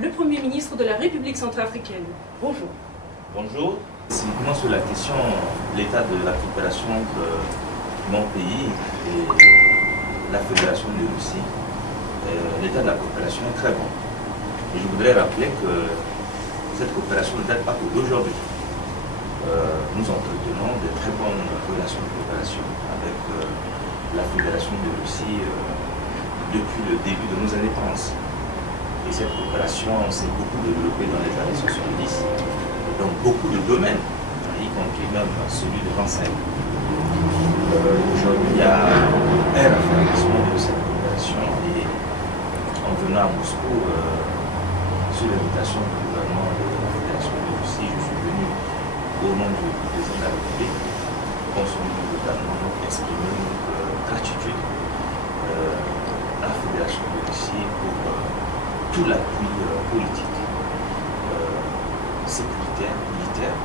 Le Premier ministre de la République centrafricaine. Bonjour. Bonjour. Spécifiquement sur la question de l'état de la coopération entre mon pays et la Fédération de Russie, l'état de la coopération est très bon. Et je voudrais rappeler que cette coopération ne date pas que d'aujourd'hui. Nous entretenons de très bonnes relations de coopération avec la Fédération de Russie depuis le début de nos indépendances. Et cette coopération s'est beaucoup développée dans les années 70, dans beaucoup de domaines, y compris même celui de l'enseignement. Aujourd'hui, il y a un raffermissement de cette coopération et en venant à Moscou, sur l'invitation du gouvernement de la Fédération de Russie, je suis venu au nom du président de la République, consommer totalement, exprimer notre gratitude à la Fédération de Russie pour tout l'appui politique, sécuritaire, militaire,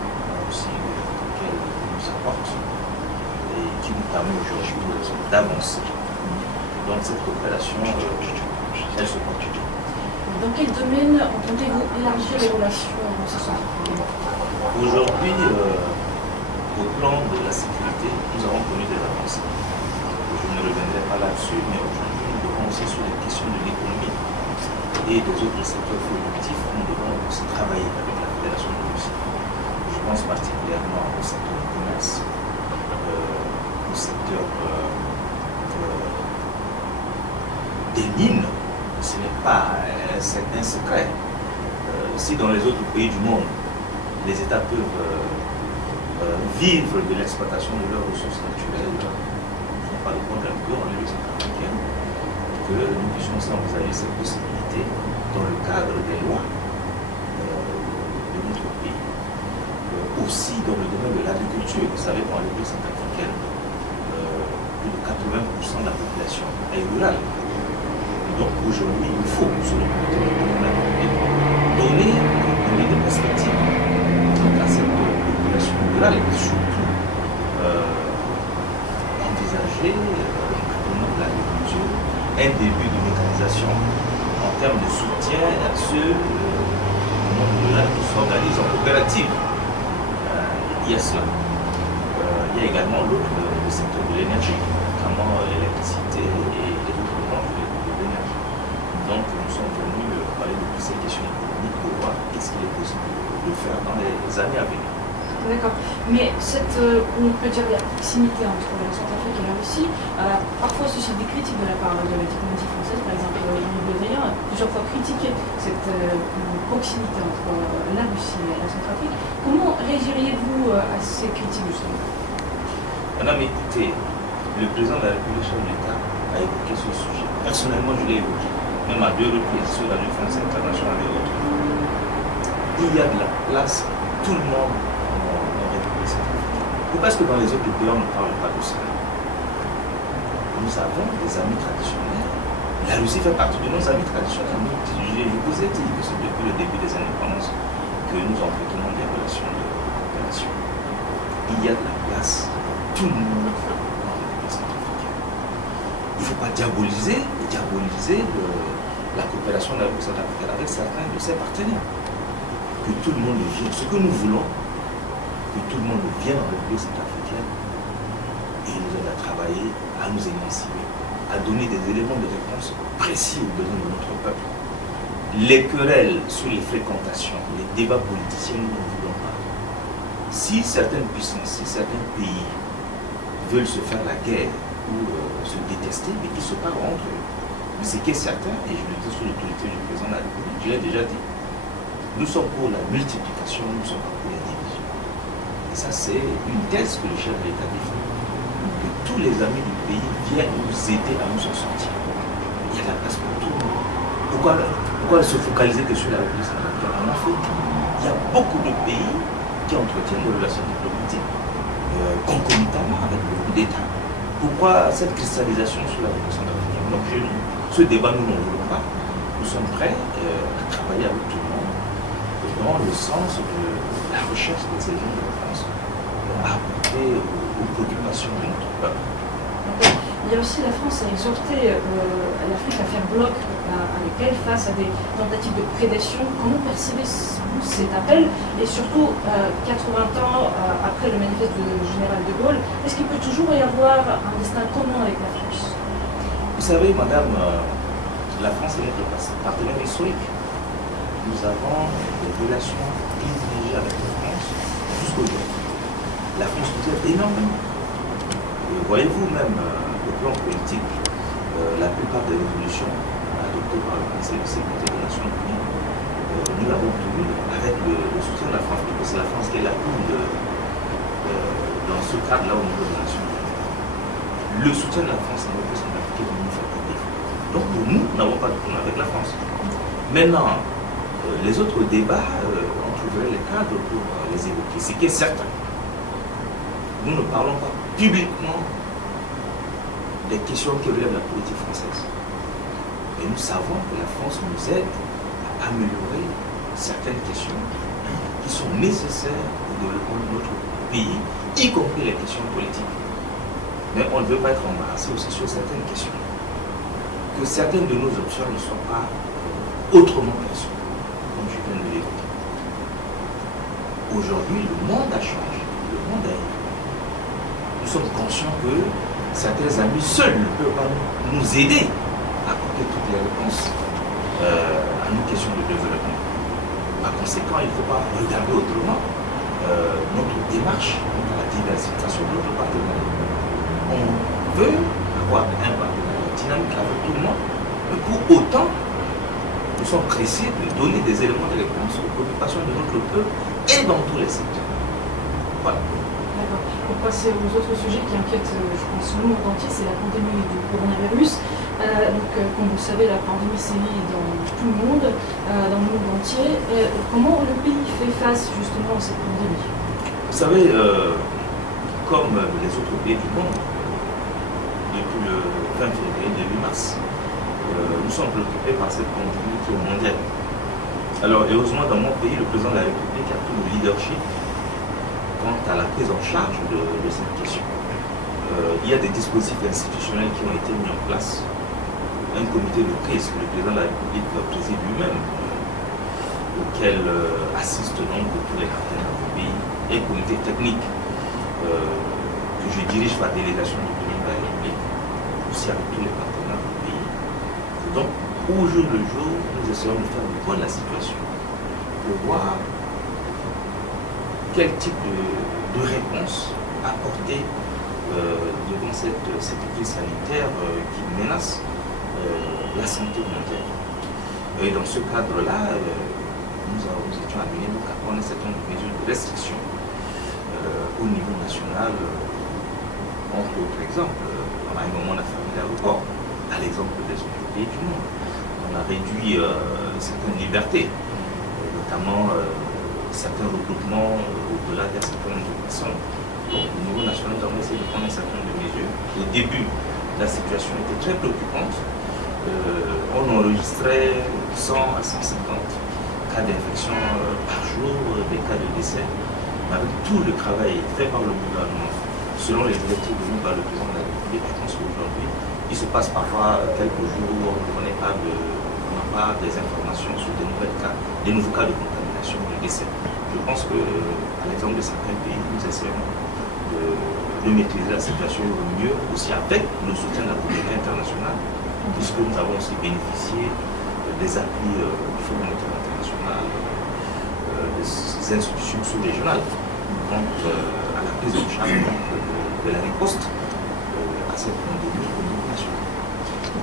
aussi auquel nous apporte et qui nous permet aujourd'hui d'avancer. Donc cette coopération, elle se continue. Dans quel domaine entendez-vous élargir les relations en ce sens? Aujourd'hui, au plan de la sécurité, nous avons connu des avancées. Je ne reviendrai pas là-dessus, mais aujourd'hui, nous devons aussi sur les questions de l'économie et des autres secteurs productifs, nous devons aussi travailler avec la Fédération de Russie. Je pense particulièrement au secteur du commerce, au secteur des mines. Ce n'est pas un certain secret. Si dans les autres pays du monde, les États peuvent vivre de l'exploitation de leurs ressources naturelles, il n'y a pas de problème que dans les République centrafricaine que nous puissions envisager cette possibilité dans le cadre des lois de notre pays. Aussi dans le domaine de l'agriculture, vous savez qu'en République centrafricaine, plus de 80% de la population est rurale. Et donc aujourd'hui, il faut, sur le plan de la République, donner des perspectives à cette population rurale et surtout envisager l'encadrement de l'agriculture, un début de mécanisation en termes de soutien à ceux du monde rural qui s'organisent en coopérative. Il y a cela. Il y a également l'autre, le secteur de l'énergie, notamment l'électricité et les autres branches de l'énergie. Donc nous sommes venus parler de toutes ces questions économiques pour voir qu'est-ce qu'il est possible de faire dans les années à venir. D'accord. Mais on peut dire la proximité entre la Centrafrique et la Russie parfois suscite des critiques de la part de la diplomatie française. Par exemple, Yves Le Drian a plusieurs fois critiqué cette proximité entre la Russie et la Centrafrique. Comment réagiriez-vous à ces critiques justement? Madame, écoutez, le président de la République, chef de l'État, a évoqué ce sujet. Personnellement, je l'ai évoqué, même à 2 reprises sur la défense internationale et autres. Il y a de la place, tout le monde. Pourquoi est-ce que dans les autres pays, on ne parle pas de cela? Nous avons des amis traditionnels. La Russie fait partie de nos amis traditionnels. Je vous ai dit que c'est depuis le début des indépendances que nous entretenons des relations de coopération. Il y a de la place, tout le monde dans la République centrafricaine. Il ne faut pas diaboliser la coopération de la République centrafricaine avec certains de ses partenaires. Que tout le monde le vienne. Ce que nous voulons, que tout le monde vienne en République centrafricaine et nous aide à travailler, à nous émanciper, à donner des éléments de réponse précis aux besoins de notre peuple. Les querelles sur les fréquentations, les débats politiciens, nous ne voulons pas. Si certaines puissances, si certains pays veulent se faire la guerre ou se détester, mais qu'ils se parlent entre eux. Mais ce qui est certain, et je le dis sous l'autorité du président de la République, je l'ai déjà dit, nous sommes pour la multiplication, nous sommes pas pour la division. Et ça, c'est une thèse que le chef de l'État défend. Que tous les amis du pays viennent nous aider à nous en sortir. Il y a de la place pour tout le monde. Pourquoi se focaliser que sur la République centrafricaine? En Afrique, il y a beaucoup de pays qui entretiennent des relations diplomatiques concomitamment avec beaucoup d'États. Pourquoi cette cristallisation sur la République centrafricaine? Donc, ce débat, nous n'en voulons pas. Nous sommes prêts à travailler avec tout le monde dans le sens de la recherche des éléments de réponse à apporter aux préoccupations de notre peuple. il y a aussi la France a exhorté l'Afrique à faire bloc avec elle face à des tentatives de prédation. Comment percevez-vous cet appel? Et surtout, 80 ans après le manifeste du général de Gaulle, est-ce qu'il peut toujours y avoir un destin commun avec la France? Vous savez, madame, la France est notre partenaire historique. Nous avons des relations privilégiées avec la France jusqu'aujourd'hui. La France nous aide énormément. Et voyez-vous même, au plan politique, la plupart des résolutions adoptées par le Conseil de sécurité des Nations Unies, nous l'avons obtenu avec le soutien de la France, parce que c'est la France qui est la houle dans ce cadre-là au niveau des Nations Unies. Le soutien de la France n'est pas possible d'appliquer de nous faire défaut. Donc pour nous n'avons pas de problème avec la France. Maintenant, les autres débats, on trouverait les cadres pour les évoquer. Ce qui est certain, nous ne parlons pas publiquement des questions qui relèvent de la politique française. Et nous savons que la France nous aide à améliorer certaines questions qui sont nécessaires au développement de notre pays, y compris les questions politiques. Mais on ne veut pas être embarrassé aussi sur certaines questions. Que certaines de nos options ne soient pas autrement perçues, comme je viens de l'évoquer. Aujourd'hui, le monde a changé, le monde a évolué. Nous sommes conscients que certains amis seuls ne peuvent pas nous aider à apporter toutes les réponses à nos questions de développement. Par conséquent, il ne faut pas regarder autrement notre démarche à la diversification de notre partenariat. On veut avoir un partenariat dynamique avec tout le monde, mais pour autant, nous sommes pressés de donner des éléments de réponse aux préoccupations de notre peuple et dans tous les secteurs. Voilà. D'accord. Pour passer aux autres sujets qui inquiètent, je pense, le monde entier, c'est la pandémie du coronavirus. Comme vous le savez, la pandémie sévit dans tout le monde, dans le monde entier. Comment le pays fait face justement à cette pandémie? Vous savez, comme les autres pays du monde, depuis le 20 février, début mars, nous sommes préoccupés par cette pandémie qui est mondiale. Alors, heureusement, dans mon pays, le président de la République a pris le leadership quant à la prise en charge de cette question. Il y a des dispositifs institutionnels qui ont été mis en place. Un comité de crise que le président de la République préside lui-même, auquel assistent donc tous les partenaires du pays, et un comité technique que je dirige par délégation du président de la République, aussi avec tous les partenaires du pays. Et donc, au jour le jour, nous essayons de faire le point de la situation pour voir quel type de réponse apporter devant cette crise sanitaire qui menace la santé mondiale. Et dans ce cadre-là, nous étions amenés à prendre un certain nombre de mesures de restriction au niveau national. Entre autres exemples, à un moment on a fermé l'aéroport, à l'exemple des autres pays du monde. On a réduit certaines libertés, notamment certains regroupements au-delà d'un certain nombre de personnes. Donc au niveau national, nous avons essayé de prendre un certain nombre de mesures. Au début, la situation était très préoccupante. On enregistrait 100 à 150 cas d'infection par jour, des cas de décès. Avec tout le travail fait par le gouvernement, selon les directives données par le président de la République, je pense qu'aujourd'hui, il se passe parfois quelques jours où on n'a pas des informations sur des nouveaux cas de contamination, de décès. Je pense que, à l'exemple de certains pays, nous essayons de maîtriser la situation au mieux, aussi avec le soutien de la communauté internationale, puisque nous avons aussi bénéficié des appuis du Fonds monétaire international, des institutions sous-régionales, donc à la prise en charge de la riposte à cette pandémie au niveau national.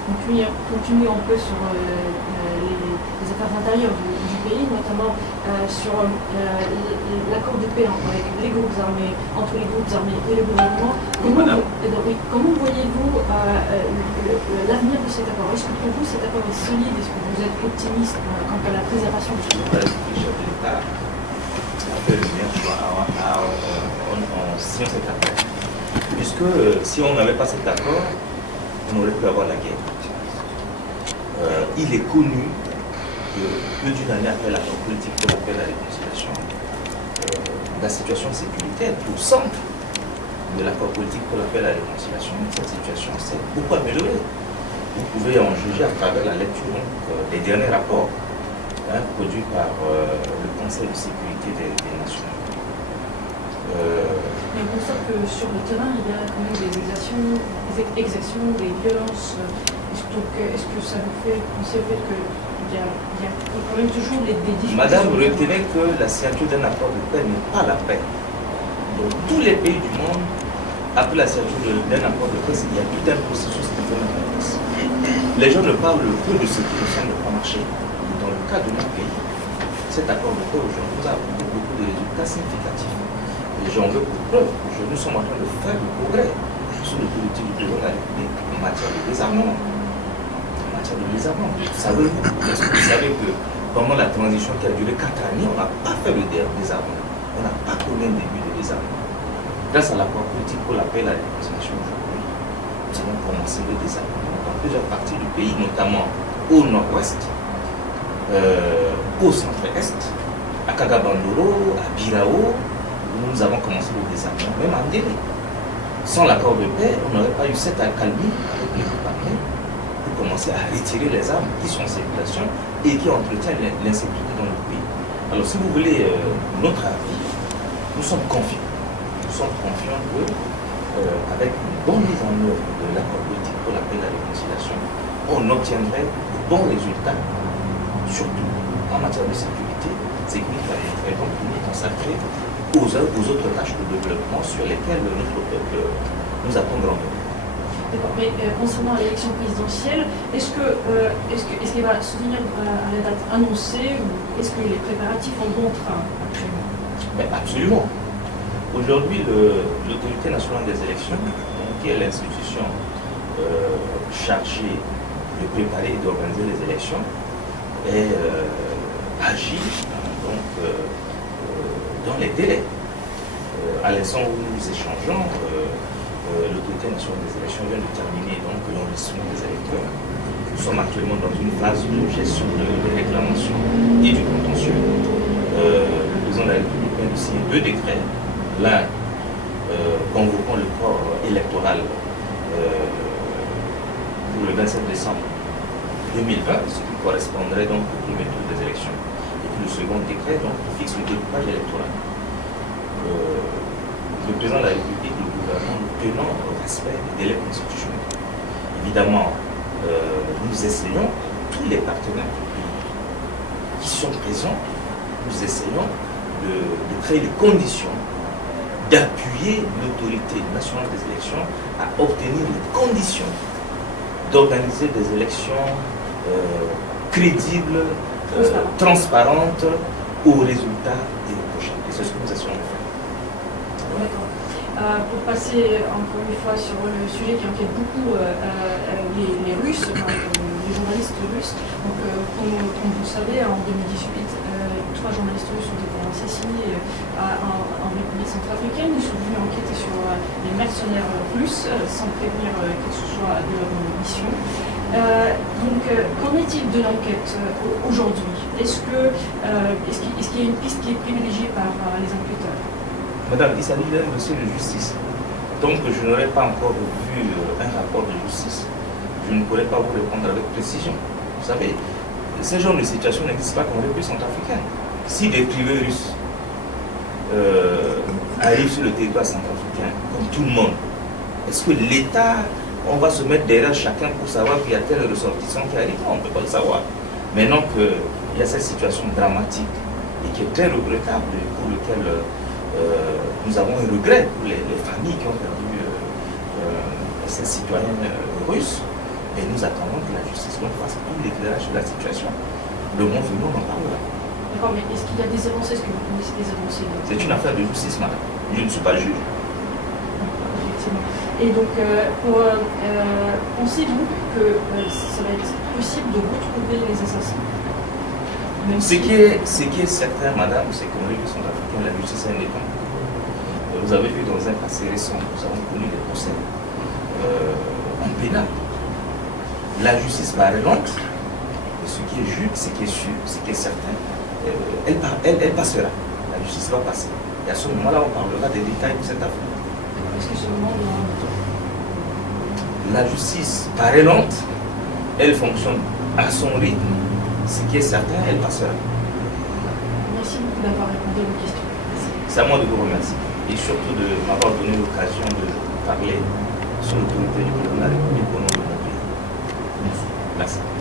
Continuer un peu sur les affaires intérieures du pays, notamment sur l'accord de paix entre les groupes armés et le gouvernement. Comment voyez-vous l'avenir de cet accord? Est-ce que pour vous cet accord est solide? Est-ce que vous êtes optimiste quant à la préservation de ce accord? Le chef de l'État a fait le meilleur choix en signant cet accord. Puisque si on n'avait pas cet accord, on aurait pu avoir la guerre. Il est connu que peu d'une année après la politique pour l'appel à la réconciliation, la situation sécuritaire au centre de l'accord politique pour la paix et la réconciliation, cette situation s'est beaucoup améliorée. Vous pouvez en juger à travers la lecture des derniers rapports produits par le Conseil de sécurité des Nations Unies. Mais on constate que sur le terrain, il y a quand même des exactions, des violences. Donc, est-ce que ça vous fait penser au fait qu'il y a quand même toujours des difficultés? Madame, retenez que la signature d'un accord de paix n'est pas la paix. Donc, tous les pays du monde, après la signature d'un accord de paix, il y a tout un processus qui fait mettre en place. Les gens ne parlent que de ce qui ne semble pas marcher. Dans le cas de notre pays, cet accord de paix aujourd'hui nous a apporté beaucoup de résultats significatifs. Et j'en veux pour preuve. Aujourd'hui, nous sommes en train de faire du progrès sous le politique du président de la République en matière de désarmement. Est-ce que vous savez que pendant la transition qui a duré 4 années, on n'a pas fait le désarmement. On n'a pas connu un début de désarmement. Grâce à l'accord politique pour la paix et la réconciliation aujourd'hui, nous avons commencé le désarmement dans plusieurs parties du pays, notamment au nord-ouest, au centre-est, à Kagabandoro, à Birao, où nous avons commencé le désarmement, même en Guinée. Sans l'accord de paix, on n'aurait pas eu cette accalmie avec les groupes armés pour commencer à retirer les armes qui sont en circulation et qui entretiennent l'insécurité dans le pays. Alors si vous voulez notre avis, nous sommes confiants. Nous sommes confiants qu'avec une bonne mise en œuvre de l'accord politique pour la paix et la réconciliation, on obtiendrait de bons résultats, surtout en matière de sécurité, ce qui nous permettrait donc de nous consacrer aux autres tâches de développement sur lesquelles notre peuple nous attend grandement. D'accord, mais concernant l'élection présidentielle, est-ce qu'elle va se tenir à la date annoncée ou est-ce que les préparatifs ont bon train actuellement? Mais absolument. Aujourd'hui, l'autorité nationale des élections, qui est l'institution chargée de préparer et d'organiser les élections, agit dans les délais. À l'instant où nous échangeons, l'autorité nationale des élections vient de terminer l'enregistrement des électeurs. Nous sommes actuellement dans une phase de gestion des réclamations et du contentieux. Le président de la République vient de signer 2 décrets. L'un convoquant le corps électoral pour le 27 décembre 2020, ce qui correspondrait donc au premier tour des élections. Et puis le second décret fixe le découpage électoral. Le président de la République et le gouvernement, nous tenons au respect des délais constitutionnels. Évidemment, nous essayons, tous les partenaires du pays qui sont présents, nous essayons de créer les conditions d'appuyer l'autorité nationale des élections à obtenir les conditions d'organiser des élections crédibles, transparentes aux résultats des prochains. Et c'est ce que nous essayons de faire. D'accord. Pour passer encore une fois sur le sujet qui inquiète beaucoup les Russes, les journalistes russes. Donc, comme vous le savez, en 2018, 3 journalistes russes ont été assassinés en République centrafricaine. Ils sont venus enquêter sur les mercenaires russes sans prévenir que ce soit de leur mission. Donc, qu'en est-il de l'enquête aujourd'hui? Est-ce qu'il y a une piste qui est privilégiée par les enquêteurs? Madame, il s'agit d'un dossier de justice. Donc, je n'aurais pas encore vu un rapport de justice. Je ne pourrais pas vous répondre avec précision. Vous savez, ce genre de situation n'existe pas qu'en République centrafricaine. Si des privés russes arrivent sur le territoire centrafricain, comme tout le monde, est-ce que l'État, on va se mettre derrière chacun pour savoir qu'il y a tel ressortissant qui arrive? On ne peut pas le savoir. Maintenant qu'il y a cette situation dramatique et qui est très regrettable, pour lequel nous avons un regret pour les familles qui ont perdu ces citoyens russes, et nous attendons que la justice nous fasse tout l'éclairage de la situation. Le monde venu, on en parlera. D'accord, mais est-ce qu'il y a des avancées? Est-ce que vous connaissez des avancées? C'est une affaire de justice, madame. Je ne suis pas juge. Effectivement. Et donc, pensez-vous que ça va être possible de retrouver les assassins? Ce qui est certain, madame, c'est qu'en République centrafricaine, la justice est indépendante. Vous avez vu dans un passé récent, nous avons connu des procès en pénal. La justice parlante, ce qui est juste, ce qui est sûr, ce qui est certain, elle passera. La justice va passer. Et à ce moment-là, on parlera des détails de cette affaire. Est-ce que ce moment doit... La justice paraît lente, elle fonctionne à son rythme. Ce qui est certain, elle passera. Merci beaucoup d'avoir répondu à vos questions. Merci. C'est à moi de vous remercier et surtout de m'avoir donné l'occasion de parler sur l'autorité du président de la République au nom de mon pays. Merci. Merci.